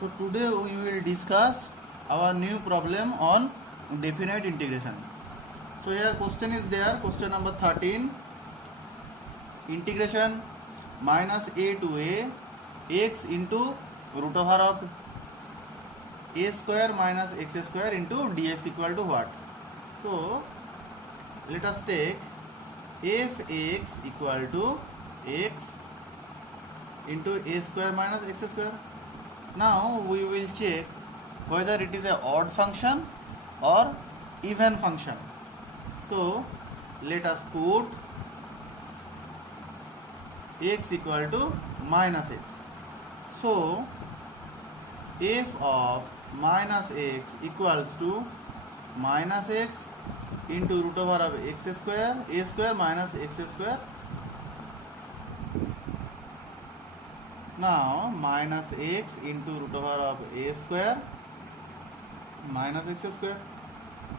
So today we will discuss our new problem on definite integration. So here question is there, question number 13, integration minus a to a x into root over of a square minus x square into dx equal to what? So let us take f(x) equal to x into a square minus x square. Now we will check whether it is a odd function or even function. So let us put x equal to minus x. So f of minus x equals to minus x into root over of x square, a square minus x square. Now minus x into root over of a square minus x square.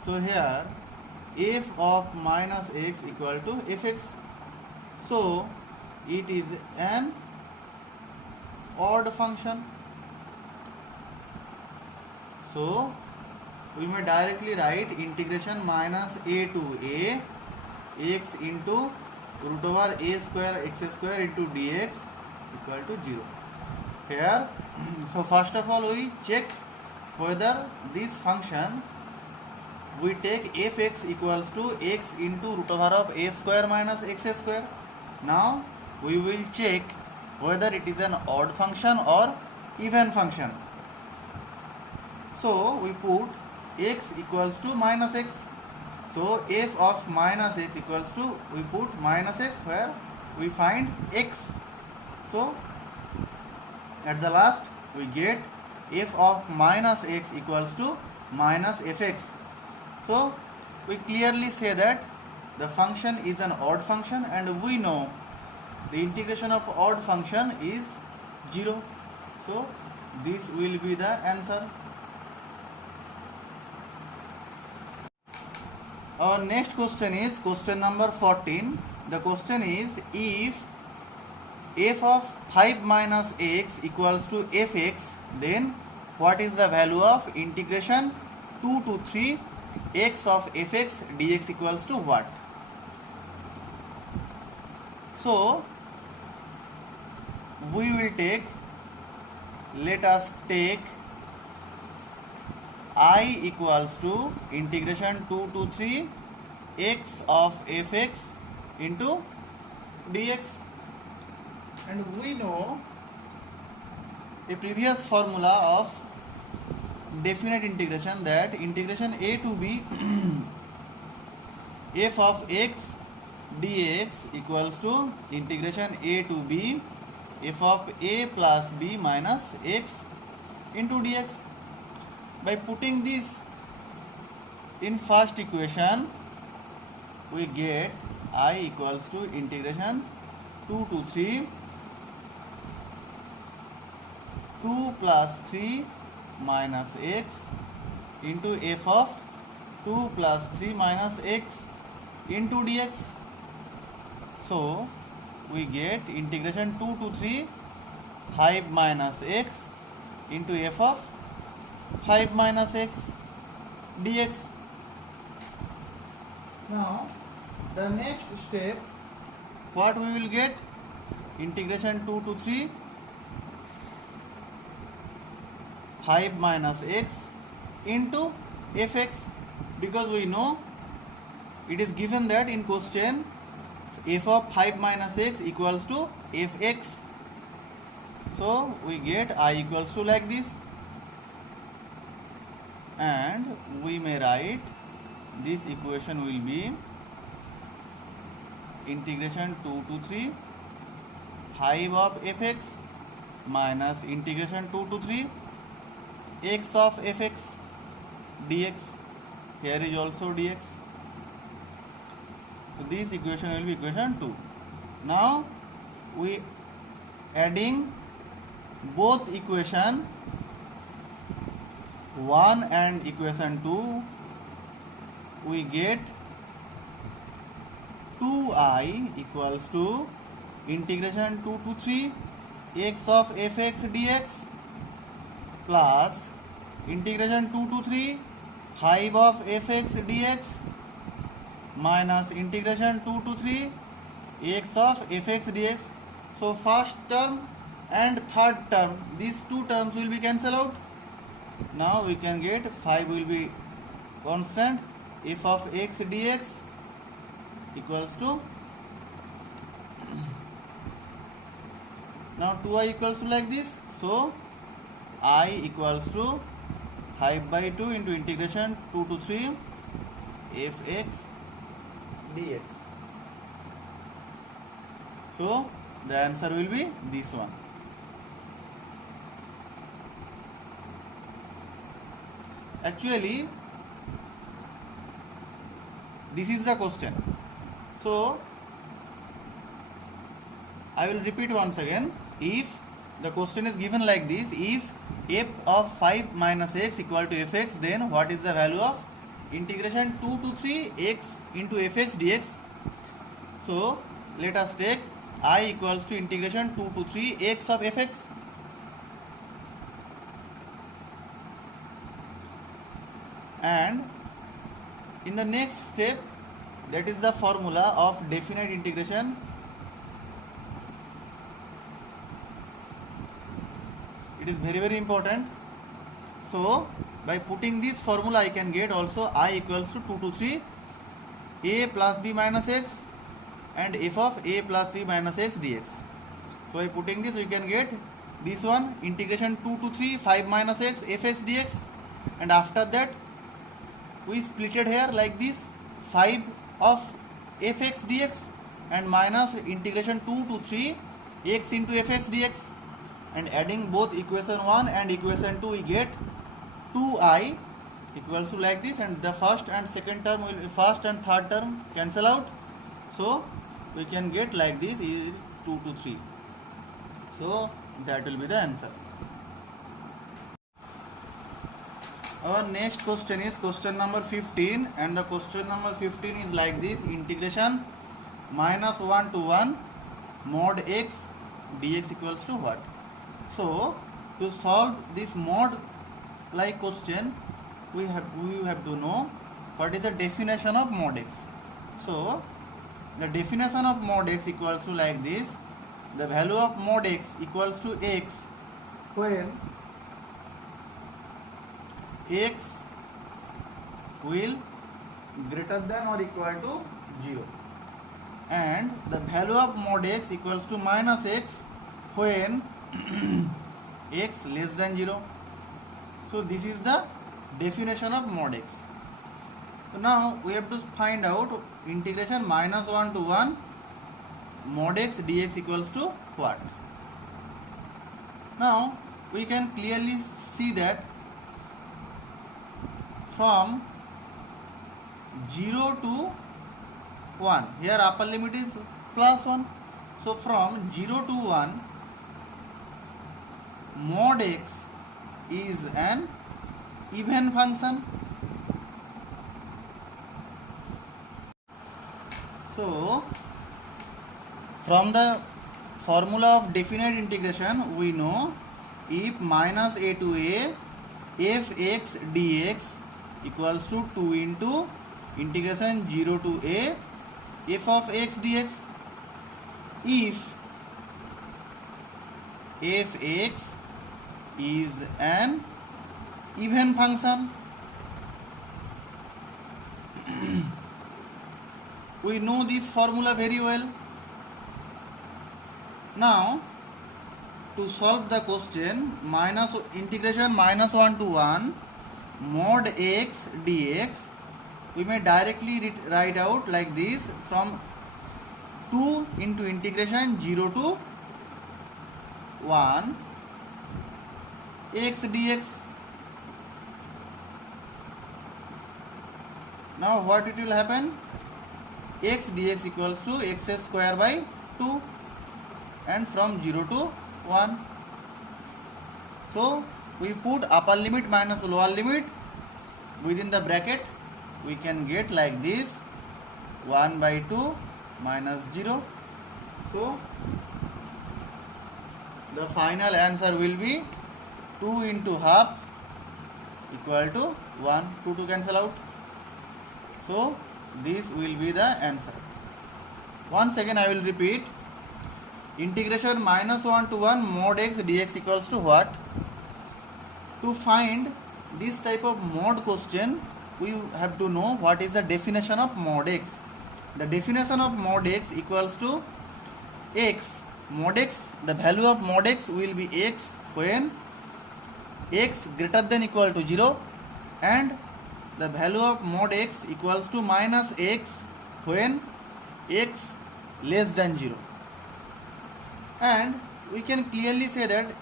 So here f of minus x equal to fx. So it is an odd function. So we may directly write integration minus a to a x into root over a square x square into dx equal to 0. Here, so first of all we check whether this function, we take fx equals to x into root over of a square minus x square. Now we will check whether it is an odd function or even function. So we put x equals to minus x. So f of minus x equals to, we put minus x where we find x. So at the last we get f of minus x equals to minus fx. So we clearly say that the function is an odd function, and we know the integration of odd function is 0. So this will be the answer. Our next question is question number 14. The question is, if f of 5 minus x equals to fx, then what is the value of integration 2 to 3 x of fx dx equals to what? So we will take, let us take I equals to integration 2 to 3 x of fx into dx, and we know a previous formula of definite integration, that integration a to b f of x dx equals to integration a to b f of a plus b minus x into dx. By putting this in first equation, we get I equals to integration 2 to 3 2 plus 3 minus x into f of 2 plus 3 minus x into dx. So we get integration 2 to 3 5 minus x into f of 5 minus x dx. Now the next step, what we will get? Integration 2 to 3 5 minus x into fx, because we know it is given that in question f of 5 minus x equals to fx. So we get I equals to like this, and we may write this equation will be integration 2 to 3 5 of fx minus integration 2 to 3 x of fx dx. Here is also dx. So this equation will be equation 2. Now we adding both equation 1 and equation 2, we get 2I equals to integration 2 to 3 x of fx dx plus integration 2 to 3 5 of fx dx minus integration 2 to 3 x of fx dx. So first term and third term, these two terms will be cancelled out. Now we can get 5 will be constant, f of x dx equals to, now 2i equals to like this. So I equals to 5 by 2 into integration 2 to 3 fx dx. So the answer will be this one. Actually, this is the question. So I will repeat once again. If the question is given like this, if f of 5 minus x equal to fx, then what is the value of integration 2 to 3 x into fx dx? So let us take I equals to integration 2 to 3 x of fx. And in the next step, that is the formula of definite integration. It is very, very important. So by putting this formula, I can get also I equals to 2 to 3 a plus b minus x and f of a plus b minus x dx. So by putting this, we can get this one, integration 2 to 3 5 minus x fx dx, and after that we split it here like this, 5 of fx dx and minus integration 2 to 3 x into fx dx, and adding both equation 1 and equation 2, we get 2i equals to like this, and the first and second term will, first and third term cancel out. So we can get like this is 2 to 3. So that will be the answer. Our next question is question number 15, and the question number 15 is like this, integration minus 1 to 1 mod x dx equals to what? So to solve this mod like question, we have to know what is the definition of mod x. So the definition of mod x equals to like this, the value of mod x equals to x when x will greater than or equal to 0, and the value of mod x equals to minus x when x less than 0. So this is the definition of mod x. So now we have to find out integration minus 1 to 1 mod x dx equals to what? Now we can clearly see that from 0 to 1, here upper limit is plus 1. So from 0 to 1, mod x is an even function. So from the formula of definite integration, we know if minus a to a fx dx equals to 2 into integration 0 to a f of x dx. If fx is an even function, we know this formula very well. Now to solve the question, minus integration minus 1 to 1 mod x dx, we may directly write out like this, from 2 into integration 0 to 1 x dx. Now what it will happen, x dx equals to x square by 2, and from 0 to 1. So we put upper limit minus lower limit within the bracket, we can get like this, 1 by 2 minus 0. So the final answer will be 2 into half equal to 1. 2 to cancel out. So this will be the answer. Once again I will repeat. Integration minus 1 to 1 mod x dx equals to what? To find this type of mod question, we have to know what is the definition of mod x. The definition of mod x equals to x. Mod x, the value of mod x will be x when x greater than equal to 0, and the value of mod x equals to minus x when x less than 0. And we can clearly say that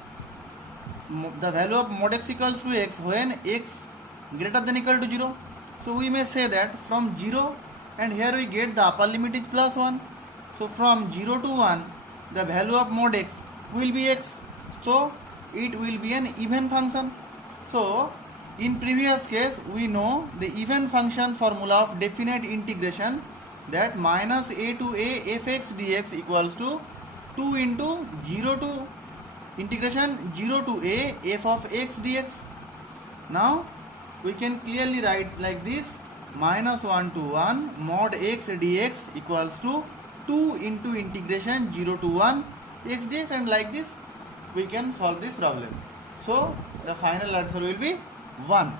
the value of mod x equals to x when x greater than equal to 0. So we may say that from 0, and here we get the upper limit is plus 1. So from 0 to 1, the value of mod x will be x. So it will be an even function. So in previous case, we know the even function formula of definite integration, that minus a to a fx dx equals to 2 into 0 to integration 0 to a f of x dx. Now we can clearly write like this: minus 1 to 1 mod x dx equals to 2 into integration 0 to 1 x dx, and like this we can solve this problem. So the final answer will be 1.